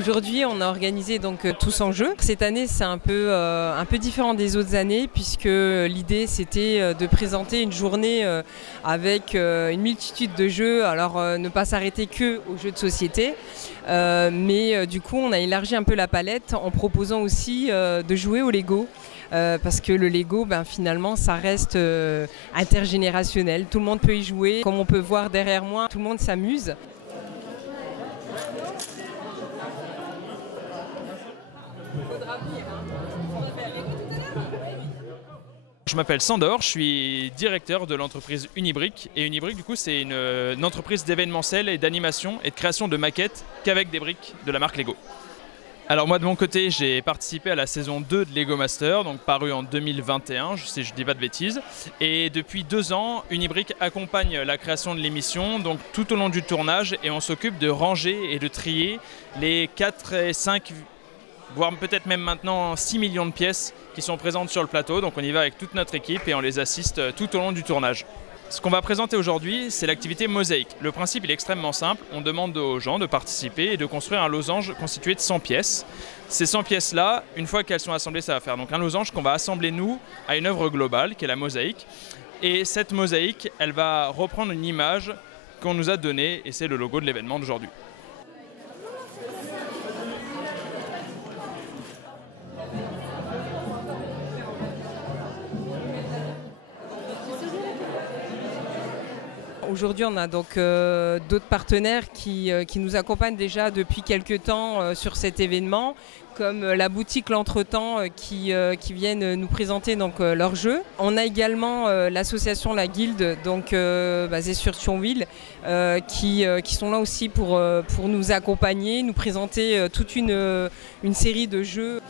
Aujourd'hui, on a organisé donc Tous en jeu. Cette année, c'est un peu différent des autres années puisque l'idée c'était de présenter une journée avec une multitude de jeux. Alors ne pas s'arrêter que aux jeux de société, mais du coup, on a élargi un peu la palette en proposant aussi de jouer au Lego. Parce que le Lego, finalement, ça reste intergénérationnel. Tout le monde peut y jouer. Comme on peut voir derrière moi, tout le monde s'amuse. Je m'appelle Sandor, je suis directeur de l'entreprise Unibrick. Et Unibrick, du coup, c'est une entreprise d'événementiel et d'animation et de création de maquettes qu'avec des briques de la marque Lego. Alors moi, de mon côté, j'ai participé à la saison 2 de Lego Master, donc paru en 2021, si je ne dis pas de bêtises. Et depuis 2 ans, Unibrick accompagne la création de l'émission, donc tout au long du tournage, et on s'occupe de ranger et de trier les 4 et 5 voire peut-être même maintenant 6 millions de pièces qui sont présentes sur le plateau. Donc on y va avec toute notre équipe et on les assiste tout au long du tournage. Ce qu'on va présenter aujourd'hui, c'est l'activité mosaïque. Le principe il est extrêmement simple. On demande aux gens de participer et de construire un losange constitué de 100 pièces. Ces 100 pièces-là, une fois qu'elles sont assemblées, ça va faire donc un losange qu'on va assembler nous à une œuvre globale qui est la mosaïque. Et cette mosaïque, elle va reprendre une image qu'on nous a donnée et c'est le logo de l'événement d'aujourd'hui. Aujourd'hui, on a donc d'autres partenaires qui nous accompagnent déjà depuis quelques temps sur cet événement, comme la boutique L'Entretemps qui viennent nous présenter donc, leurs jeux. On a également l'association La Guilde, donc, basée sur Thionville, qui sont là aussi pour nous accompagner, nous présenter toute une série de jeux.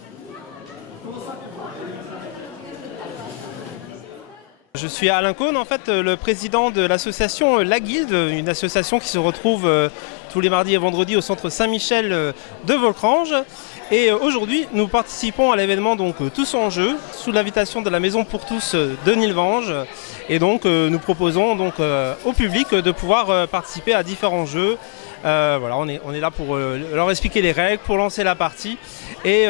Je suis Alain Cohn, en fait, le président de l'association La Guilde, une association qui se retrouve tous les mardis et vendredis au centre Saint-Michel de Volcrange. Et aujourd'hui, nous participons à l'événement donc Tous en jeu, sous l'invitation de la Maison pour tous de Nilvange. Et donc, nous proposons donc au public de pouvoir participer à différents jeux. Voilà, on est là pour leur expliquer les règles, pour lancer la partie et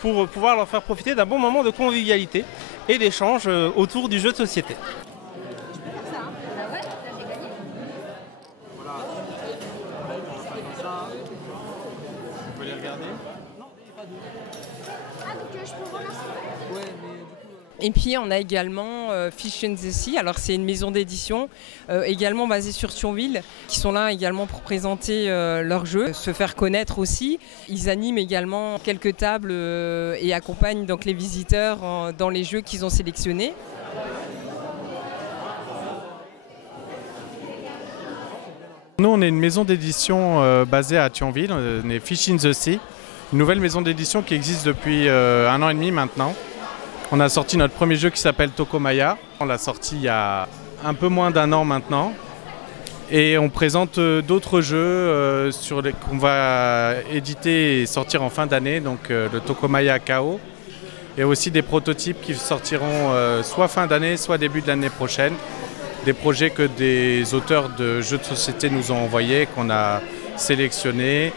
pour pouvoir leur faire profiter d'un bon moment de convivialité et d'échange autour du jeu de société. Et puis on a également Fish and the Sea, alors c'est une maison d'édition également basée sur Thionville, qui sont là également pour présenter leurs jeux, se faire connaître aussi. Ils animent également quelques tables et accompagnent donc les visiteurs dans les jeux qu'ils ont sélectionnés. Nous on est une maison d'édition basée à Thionville, on est Fish in the Sea, une nouvelle maison d'édition qui existe depuis 1 an et demi maintenant. On a sorti notre premier jeu qui s'appelle Tokomaya. On l'a sorti il y a un peu moins d'1 an maintenant. Et on présente d'autres jeux qu'on va éditer et sortir en fin d'année, donc le Tokomaya KO. Et aussi des prototypes qui sortiront soit fin d'année, soit début de l'année prochaine. Des projets que des auteurs de jeux de société nous ont envoyés, qu'on a sélectionnés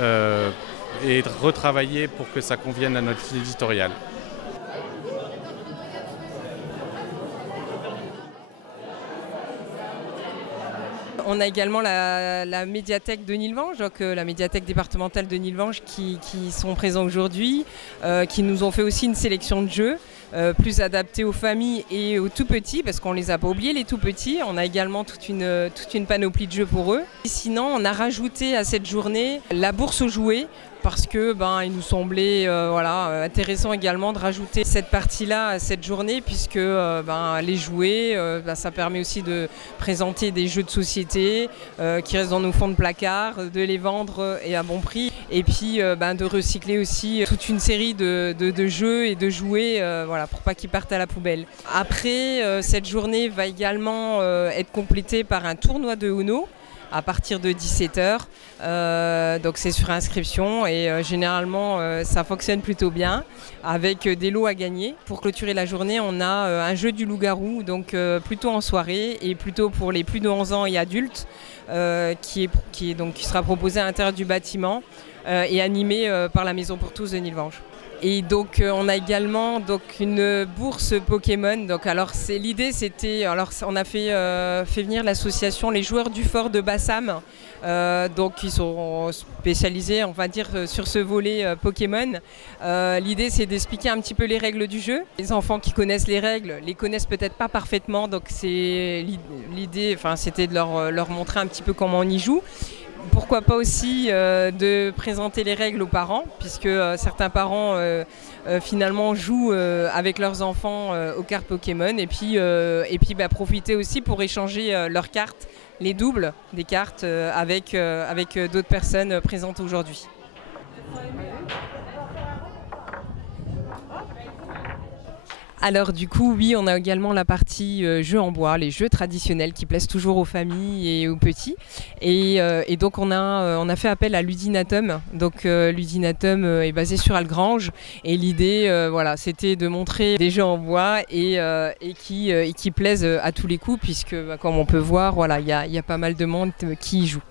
et retravaillés pour que ça convienne à notre éditorial. On a également la médiathèque de Nilvange, donc la médiathèque départementale de Nilvange qui sont présents aujourd'hui, qui nous ont fait aussi une sélection de jeux plus adaptés aux familles et aux tout petits, parce qu'on ne les a pas oubliés les tout petits. On a également toute une panoplie de jeux pour eux. Et sinon, on a rajouté à cette journée la bourse aux jouets, parce que il nous semblait intéressant également de rajouter cette partie-là à cette journée, puisque les jouets, ça permet aussi de présenter des jeux de société qui restent dans nos fonds de placard, de les vendre et à bon prix, et puis de recycler aussi toute une série de jeux et de jouets pour pas qu'ils partent à la poubelle. Après, cette journée va également être complétée par un tournoi de Uno, à partir de 17h. Donc c'est sur inscription et généralement ça fonctionne plutôt bien avec des lots à gagner. Pour clôturer la journée, on a un jeu du loup-garou, donc plutôt en soirée et plutôt pour les plus de 11 ans et adultes qui sera proposé à l'intérieur du bâtiment et animé par la Maison pour tous de Nilvange. Et donc on a également une bourse Pokémon. Donc alors l'idée c'était, on a fait venir l'association Les Joueurs du Fort de Bassam, donc ils sont spécialisés on va dire sur ce volet Pokémon. L'idée c'est d'expliquer un petit peu les règles du jeu. Les enfants qui connaissent les règles les connaissent peut-être pas parfaitement, donc c'est l'idée, c'était de leur montrer un petit peu comment on y joue. Pourquoi pas aussi de présenter les règles aux parents, puisque certains parents finalement jouent avec leurs enfants aux cartes Pokémon, et puis profiter aussi pour échanger leurs cartes, les doubles des cartes avec d'autres personnes présentes aujourd'hui. Alors du coup, oui, on a également la partie jeux en bois, les jeux traditionnels qui plaisent toujours aux familles et aux petits. Et donc on a fait appel à Ludinatum. Donc Ludinatum est basé sur Algrange. Et l'idée, c'était de montrer des jeux en bois et qui plaisent à tous les coups, puisque comme on peut voir, il y a pas mal de monde qui y joue.